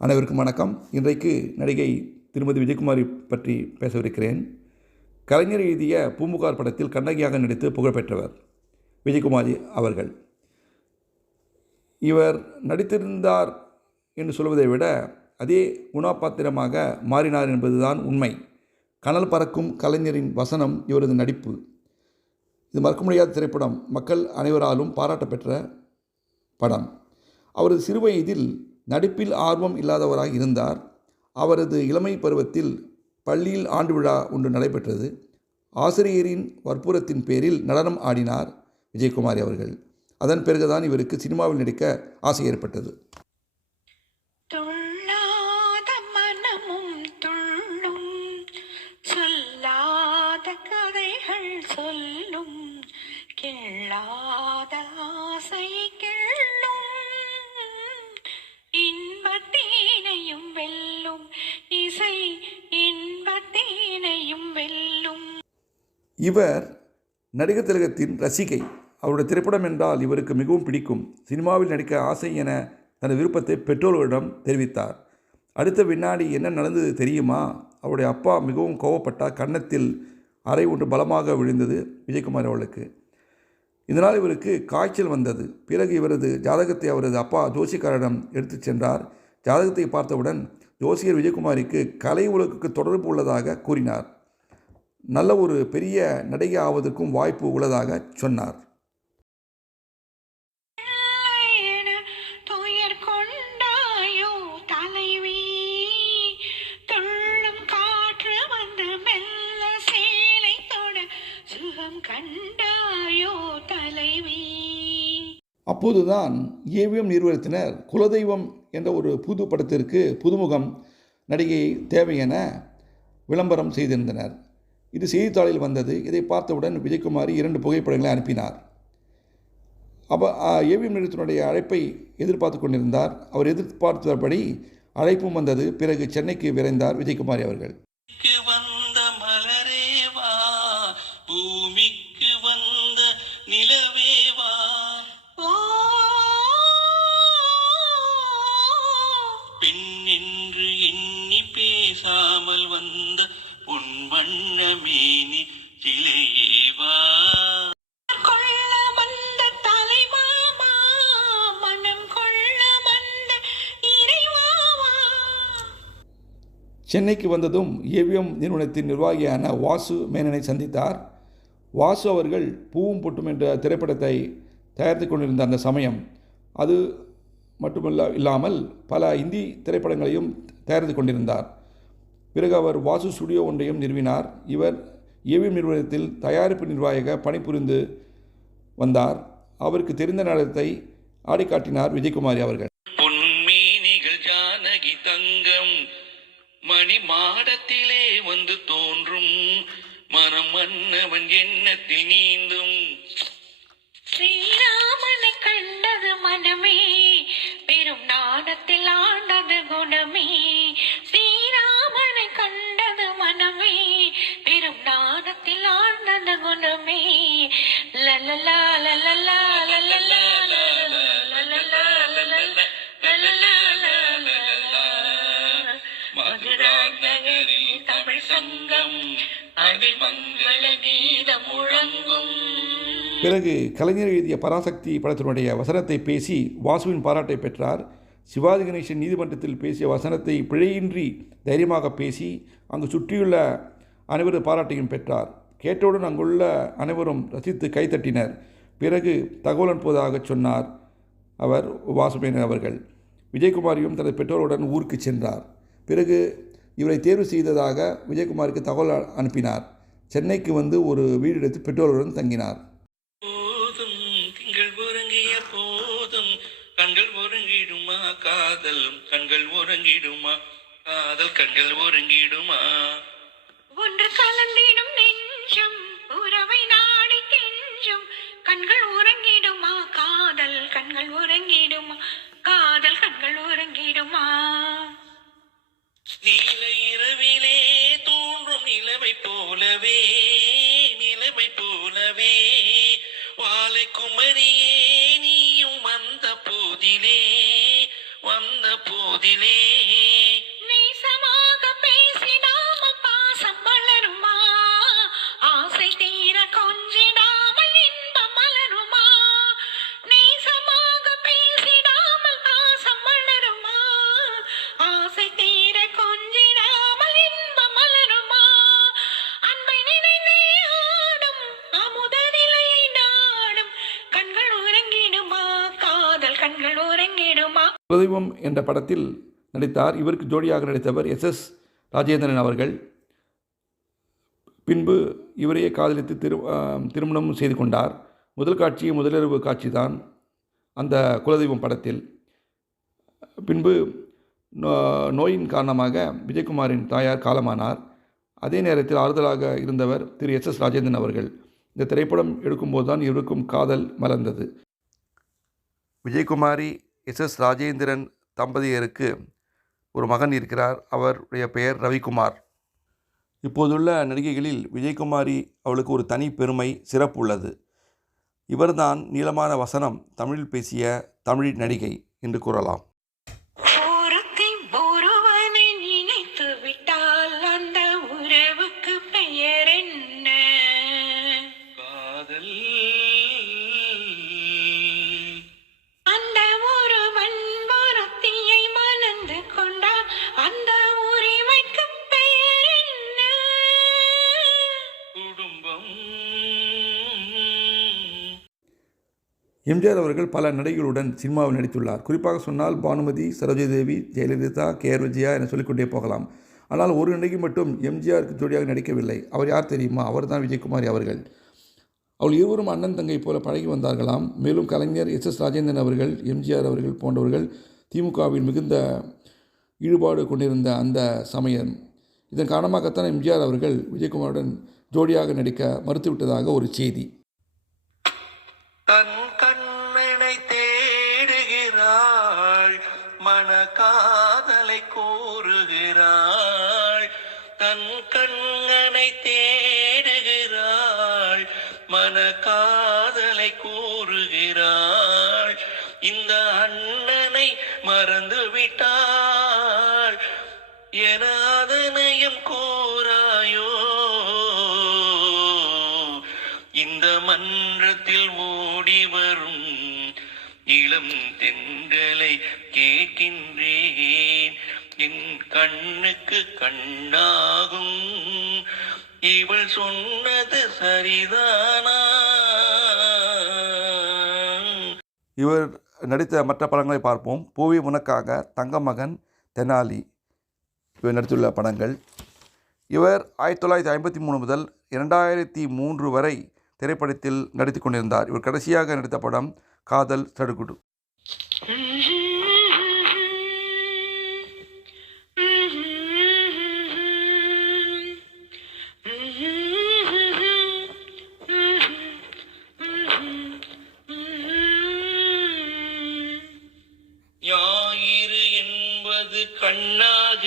அனைவருக்கும் வணக்கம். இன்றைக்கு நடிகை திருமதி விஜயகுமாரி பற்றி பேசவிருக்கிறேன். கலைஞர் எழுதிய பூம்புகார் படத்தில் கண்ணகியாக நடித்து புகழ்பெற்றவர் விஜயகுமாரி அவர்கள். இவர் நடித்திருந்தார் என்று சொல்வதை விட அதே குணாபாத்திரமாக மாறினார் என்பதுதான் உண்மை. கனல் பறக்கும் கலைஞரின் வசனம் இவரது நடிப்பு. இது மறக்க முடியாத திரைப்படம். மக்கள் அனைவராலும் பாராட்டப்பெற்ற படம். அவரது சிறுவயதில் நடிப்பில் ஆர்வம் இல்லாதவராக இருந்தார். அவரது இளமை பருவத்தில் பள்ளியில் ஆண்டு விழா ஒன்று நடைபெற்றது. ஆசிரியரின் வற்புறுத்தின் பேரில் நடனம் ஆடினார் விஜயகுமாரி அவர்கள். அதன் பிறகுதான் இவருக்கு சினிமாவில் நடிக்க ஆசை ஏற்பட்டது. இவர் நடிகர் திலகத்தின் ரசிகை. அவருடைய திரைப்படம் என்றால் இவருக்கு மிகவும் பிடிக்கும். சினிமாவில் நடிக்க ஆசை என தனது விருப்பத்தை பெற்றோர்களிடம் தெரிவித்தார். அடுத்த வினாடி என்ன நடந்தது தெரியுமா? அவருடைய அப்பா மிகவும் கோவப்பட்டார். கன்னத்தில் அறை ஒன்று பலமாக விழுந்தது விஜயகுமார் அவர்களுக்கு. இதனால் இவருக்கு காய்ச்சல் வந்தது. பிறகு இவரது ஜாதகத்தை அவரது அப்பா ஜோசியக்காரரிடம் எடுத்து சென்றார். ஜாதகத்தை பார்த்தவுடன் ஜோசியர் விஜயகுமாரிக்கு கலை உலகுக்கு தொடர்பு உள்ளதாக கூறினார். நல்ல ஒரு பெரிய நடிகை ஆவதற்கும் வாய்ப்பு உள்ளதாக சொன்னார். அப்போதுதான் ஏவிஎம் நிறுவனத்தினர் குலதெய்வம் என்ற ஒரு புது படத்திற்கு புதுமுகம் நடிகை தேவை என விளம்பரம் செய்திருந்தனர். இது செய்தித்தாளில் வந்தது. இதை பார்த்தவுடன் விஜயகுமாரி 2 புகைப்படங்களை அனுப்பினார். ஏவிஎம் நிறுவனத்தினுடைய அழைப்பை எதிர்பார்த்து கொண்டிருந்தார். அவர் எதிர்பார்த்தபடி அழைப்பும் வந்தது. பிறகு சென்னைக்கு விரைந்தார் விஜயகுமாரி அவர்கள். பேசாமல் வந்த உன் வண்ணமேனி சிலையேவா கொள்ள வந்த தலைமாமா மனம் கொள்ள வந்த இறைவாவா. சென்னைக்கு வந்ததும் ஏவிஎம் நிறுவனத்தின் நிர்வாகியான வாசு மேனனை சந்தித்தார். வாசு அவர்கள் பூவும் பொட்டும் என்ற திரைப்படத்தை தயாரித்து கொண்டிருந்த அந்த சமயம். அது இல்லாமல் பல இந்தி திரைப்படங்களையும் தயாரித்து கொண்டிருந்தார். பிறகு அவர் வாசு ஸ்டுடியோ ஒன்றையும் நிறுவினார். இவர் ஏவிஎம் நிறுவனத்தில் தயாரிப்பு நிர்வாகியாக பணிபுரிந்து வந்தார். அவருக்கு தெரிந்த நடனத்தை ஆடிக்காட்டினார் விஜயகுமாரி அவர்கள். பொன்மேனிகள் ஜானகி தங்கம் மணி மாடத்திலே வந்து தோன்றும் மனம் மன்னவன் எண்ணத்தில் நீந்தும் ஸ்ரீராமனை கண்டது மனமே பெரும் நாடத்தில் ஆண்டது குணமே. ஸ்ரீராமனை கண்டது மனமே பெரும் நாடத்தில் ஆண்டது குணமே. லலலா லலலா லலலா லலலா மதுரா நகரில் தமிழ் சங்கம் அதில் மங்கள கீதம் முழங்கும். பிறகு கலைஞர் எழுதிய பராசக்தி படத்தினுடைய வசனத்தை பேசி வாசுவின் பாராட்டை பெற்றார். சிவாஜி கணேசன் நீதிமன்றத்தில் பேசிய வசனத்தை பிழையின்றி தைரியமாக பேசி அங்கு சுற்றியுள்ள அனைவரது பாராட்டையும் பெற்றார். கேட்டவுடன் அங்குள்ள அனைவரும் ரசித்து கைத்தட்டினர். பிறகு தகவல் அனுப்புவதாக சொன்னார் அவர் வாசுமேனன் அவர்கள். விஜயகுமாரியும் தனது பெற்றோருடன் ஊருக்கு சென்றார். பிறகு இவரை தேர்வு செய்ததாக விஜயகுமாருக்கு தகவல் அனுப்பினார். சென்னைக்கு வந்து ஒரு வீடு எடுத்து பெற்றோருடன் தங்கினார். கண்கள் உறங்கிடுமா காதல் கண்கள் உறங்கிடுமா காதல் கண்கள் உறங்கிடுமா ஒன்று கலந்திடும் நெஞ்சம் உறவை நாடி கெஞ்சும் கண்கள் உறங்கிடுமா காதல் கண்கள் உறங்கிடுமா காதல் கண்கள் உறங்கிடுமா. நீல இரவிலே தோன்றும் நிலவை போலவே வாழை குமரியே நீயும் வந்த போதிலே கண்கள் உறங்கிடுமா. குலதெய்வம் என்ற படத்தில் நடித்தார். இவருக்கு ஜோடியாக நடித்தவர் எஸ்.எஸ். ராஜேந்திரன் அவர்கள். பின்பு இவரையே காதலித்து திருமணம் செய்து கொண்டார். முதல் காட்சி முதலிரவு காட்சி தான் அந்த குலதெய்வம் படத்தில். பின்பு நோயின் காரணமாக விஜயகுமாரின் தாயார் காலமானார். அதே நேரத்தில் ஆறுதலாக இருந்தவர் திரு எஸ்.எஸ். ராஜேந்திரன் அவர்கள். இந்த திரைப்படம் எடுக்கும்போது தான் இவருக்கும் காதல் மலர்ந்தது. விஜயகுமாரி எஸ்.எஸ். ராஜேந்திரன் தம்பதியருக்கு ஒரு மகன் இருக்கிறார். அவருடைய பெயர் ரவிக்குமார். இப்போதுள்ள நடிகைகளில் விஜயகுமாரி அவளுக்கு ஒரு தனி பெருமை, சிறப்பு உள்ளது. இவர்தான் நீளமான வசனம் தமிழில் பேசிய தமிழ் நடிகை என்று கூறலாம். ஒருத்தி ஒருவனை நினைத்து விட்டால் அந்த உறவுக்கு பெயர் என்ன? காதல். அந்த ஒருவன் ஒருத்தியை மணந்து கொண்டால் அந்த உரிமைக்கு பெயர் என்ன? குடும்பம். எம்ஜிஆர் அவர்கள் பல நடிகைகளுடன் சினிமாவில் நடித்துள்ளார். குறிப்பாக சொன்னால் பானுமதி, சரோஜாதேவி, ஜெயலலிதா, கே.ஆர். விஜயா என சொல்லிக்கொண்டே போகலாம். ஆனால் ஒரு நடிகை மட்டும் எம்ஜிஆருக்கு ஜோடியாக நடிக்கவில்லை. அவர் யார் தெரியுமா? அவர் தான் விஜயகுமாரி அவர்கள். அவள் இருவரும் அண்ணன் தங்கை போல பழகி வந்தார்களாம். மேலும் கலைஞர் எஸ்.எஸ். ராஜேந்திரன் அவர்கள், எம்ஜிஆர் அவர்கள் போன்றவர்கள் திமுகவில் மிகுந்த ஈடுபாடு கொண்டிருந்த அந்த சமயம். இதன் காரணமாகத்தான் எம்ஜிஆர் அவர்கள் விஜயகுமாருடன் ஜோடியாக நடிக்க மறுத்துவிட்டதாக ஒரு செய்தி. தன் கண்ணனை தேடுகிறாள், மனக்காதலை கூறுகிறாள். தன் கண்ணனை தேடுகிறாள், மனக்காதலை கூறுகிறாள். இந்த அண்ணனை மறந்து விட்டாள் என அதனையும் கூறாயோ. இந்த மன்றத்தில் மூடி வரும் இளம் தென்றலை கேட்கின்றேன். என் கண்ணுக்கு கண்ணாகும் இவள் சொன்னது சரிதானா? இவர் நடித்த மற்ற படங்களை பார்ப்போம். பூவி உனக்காக, தங்கமகன், தெனாலி இவர் நடித்துள்ள படங்கள். இவர் 1953 முதல் 2003 வரை திரைப்படத்தில் நடித்து கொண்டிருந்தார். இவர் கடைசியாக நடித்த படம் காதல் சடுகுடு. ஞாயிறு என்பது கண்ணாக,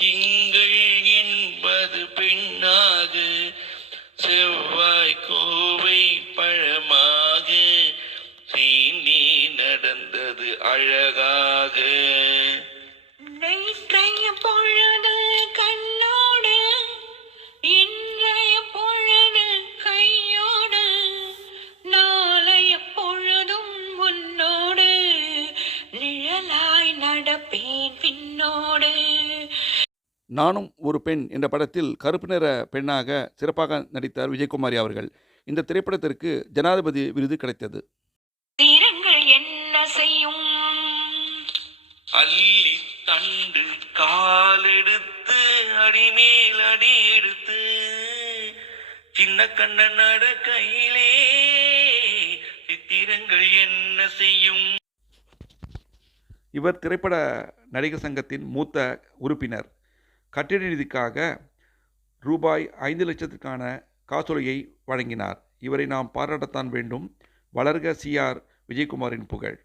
திங்கள் என்பது பெண்ணாக, செவ்வாய் கோவை பழமாக, சீனி நடந்தது அழகாக. நேற்றைய பொழுது கண்ணோடு, இன்றைய பொழுது கையோடு, நாளைய பொழுதும் உன்னோடு, நிழலாய் நடப்பேன் பின்னோடு. நானும் ஒரு பெண் என்ற படத்தில் கருப்பு நிற பெண்ணாக சிறப்பாக நடித்தார் விஜயகுமாரி அவர்கள். இந்த திரைப்படத்திற்கு ஜனாதிபதி விருது கிடைத்தது. தீரங்கள் என்ன செய்யும்? அள்ளி தண்டு காலெடுத்து அடிமேல் அடி எடுத்து, சின்ன கண்ண நடக்கையிலே சித்திரங்கள் என்ன செய்யும்? இவர் திரைப்பட நடிகர் சங்கத்தின் மூத்த உறுப்பினர். கட்டிட நிதிக்காக ரூபாய் 5 லட்சத்திற்கான காசோலையை வழங்கினார். இவரை நாம் பாராட்டத்தான் வேண்டும். வளர்க சி.ஆர். விஜயகுமாரின் புகழ்.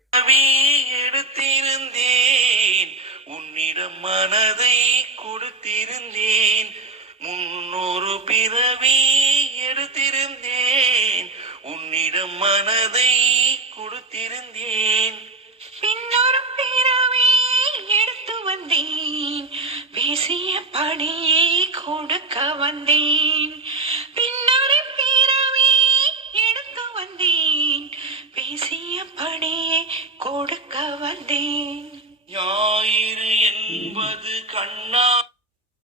எடுத்திருந்தேன் உன்னிடம் மனதை கொடுத்திருந்தேன், முன்னொரு பிறவி எடுத்திருந்தேன் உன்னிடம் மனதை கொடுத்திருந்தேன். பின்னொரு பிறவி எடுத்து வந்தேன், பேசிய படியை கொடுக்க வந்தேன். பின்னொரு பிறவி எடுத்து வந்தேன், பேசிய படியை கொடுக்க வந்தேன். ஞாயிறு என்பது கண்ணா